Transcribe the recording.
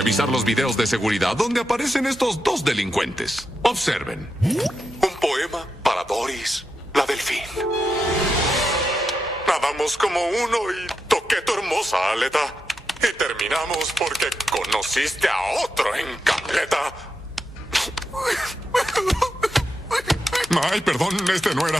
revisar los videos de seguridad donde aparecen estos dos delincuentes. Observen. Un poema para Doris, la delfín. Nadamos como uno y toqué tu hermosa aleta. Y terminamos porque conociste a otro en Caleta. Ay, perdón, este no era.